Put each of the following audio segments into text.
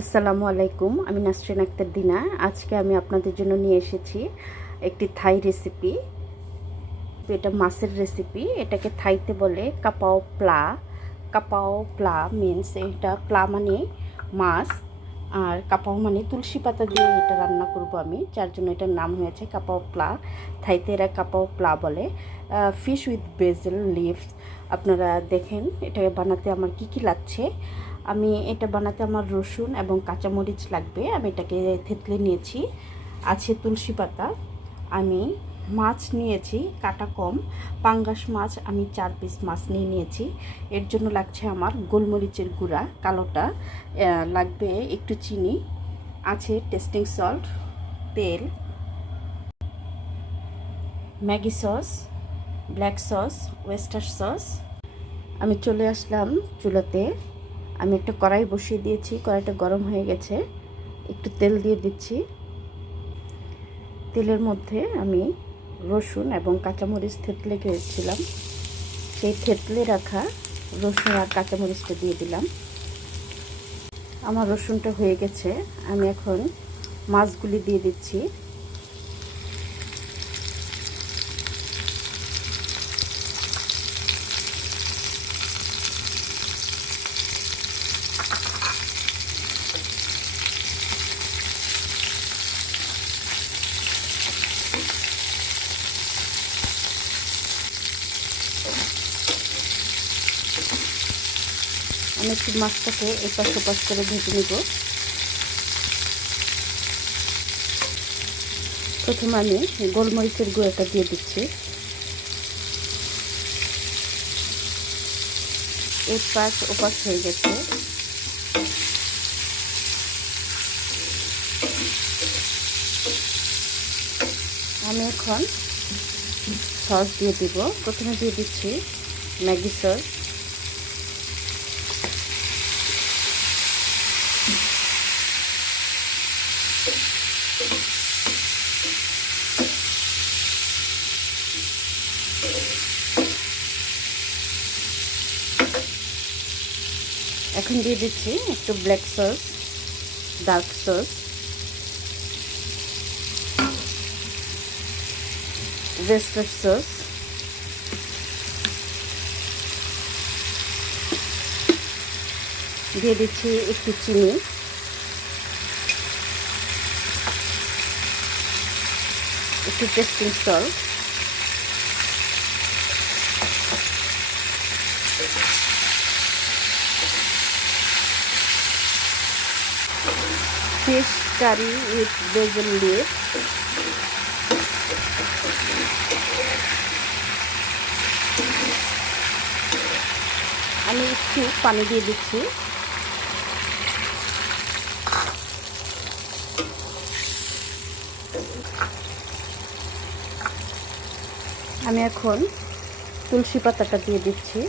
আসসালামু আলাইকুম। আমি নাসরিন আক্তার দিনা। আজকে আমি আপনাদের জন্য নিয়ে এসেছি একটি থাই রেসিপি। তো এটা মাছের রেসিপি। এটাকে থাইতে বলে কাপাও প্লা। কাপাও প্লা মিন্স এটা প্লা মানে মাছ, আর কাপাও মানে তুলসী পাতা দিয়ে এটা রান্না করব আমি, যার জন্য এটার নাম হয়েছে কাপাও প্লা। থাইতে এরা কাপাও প্লা বলে। Fish with basil leaves. আপনারা দেখেন এটা বানাতে আমার কি কি লাগছে। আমি এটা বানাতে আমার রসুন এবং কাঁচামরিচ লাগবে। আমি এটাকে থেতলে নিয়েছি। আছে তুলসী পাতা। আমি মাছ নিয়েছি কাটা কম, পাঙ্গাস মাছ আমি 4 পিস মাছ নিয়েছি। এর জন্য লাগছে আমার গোলমরিচের গুঁড়া কালোটা, লাগবে একটু চিনি, আছে টেস্টিং সল্ট, তেল, Maggi sauce, black sauce, oyster sauce. আমি চলে আসলাম চুলাতে। আমি একটা কড়াই বসিয়ে দিয়েছি, কড়াইটা গরম হয়ে গেছে। একটু তেল দিয়ে দিচ্ছি। তেলের মধ্যে আমি রসুন এবং কাঁচামরিচ থেতলে গিয়েছিলাম, সেই থেতলে রাখা রসুন আর কাঁচামরিচটা দিয়ে দিলাম। আমার রসুনটা হয়ে গেছে। আমি এখন মাছগুলি দিয়ে দিচ্ছি। আমি একটু মাছটাকে এপাশ ওপাশ করে ভেজে নেব। প্রথমে আমি গোলমরিচের গুঁড়োটা দিয়ে দিচ্ছি। এপাশ ওপাশ হয়ে গেছে। আমি এখন সস দিয়ে দিব। প্রথমে দিয়ে দিচ্ছি ম্যাগি সস, এখন দিয়ে দিচ্ছি একটু black sauce, dark sauce, oyster sauce, দিয়ে দিচ্ছি একটু চিনি, একটু tasting salt, fish curry with basil leaf, আমি একটু পানি দিয়ে দিচ্ছি। আমি এখন তুলসী পাতাটা দিয়ে দিচ্ছি।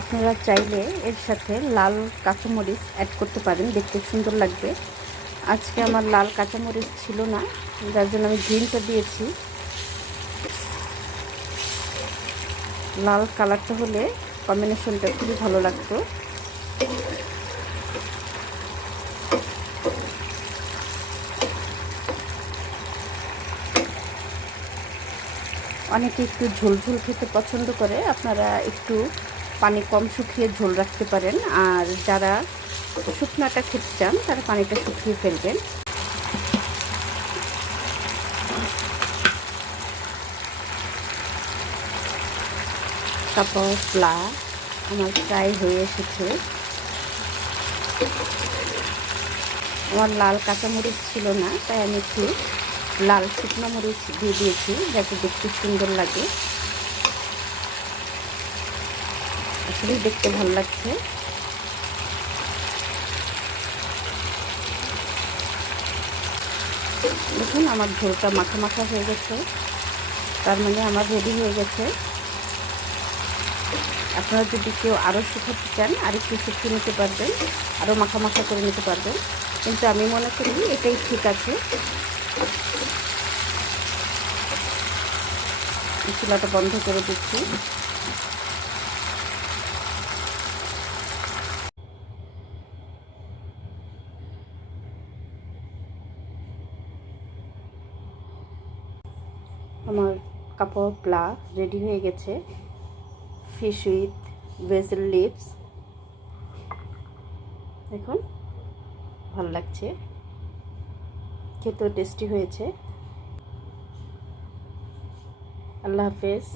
আপনারা চাইলে এর সাথে লাল কাঁচামরিচ অ্যাড করতে পারেন, দেখতে সুন্দর লাগবে। আজকে আমার লাল কাঁচামরিচ ছিল না, যার জন্য আমি গ্রিনটা দিয়েছি। লাল কালারটা হলে কম্বিনেশনটা খুবই ভালো লাগতো। অনেকে একটু ঝোল ঝোল খেতে পছন্দ করে, আপনারা একটু পানি কম শুকিয়ে ঝোল রাখতে পারেন। আর যারা শুকনাটা খেতে চান তারা পানিটা শুকিয়ে ফেলবেন। তারপর প্লা আমার ফ্রাই হয়ে এসেছে। আমার লাল কাঁচামরিচ ছিল না, তাই আমি একটু লাল শুকনো মরিচ দিয়ে দিয়েছি, যাতে দেখতে সুন্দর লাগে। আসলে দেখতে ভালো লাগছে। দেখুন আমার ঝোলটা মাখা মাখা হয়ে গেছে, তার মানে আমার রেডি হয়ে গেছে। আপনারা যদি কেউ আরও শুকাতে চান আরেকটু শুকিয়ে নিতে পারবেন, আরও মাখা মাখা করে নিতে পারবেন, কিন্তু আমি মনে করি এটাই ঠিক আছে। চুলাটা বন্ধ করে দিচ্ছি। আমার কাপাও প্লা রেডি হয়ে গেছে, ফিশ উইথ বেসিল লিভস। দেখুন ভালো লাগছে, খেতেও টেস্টি হয়েছে। আল্লাহ হাফেজ।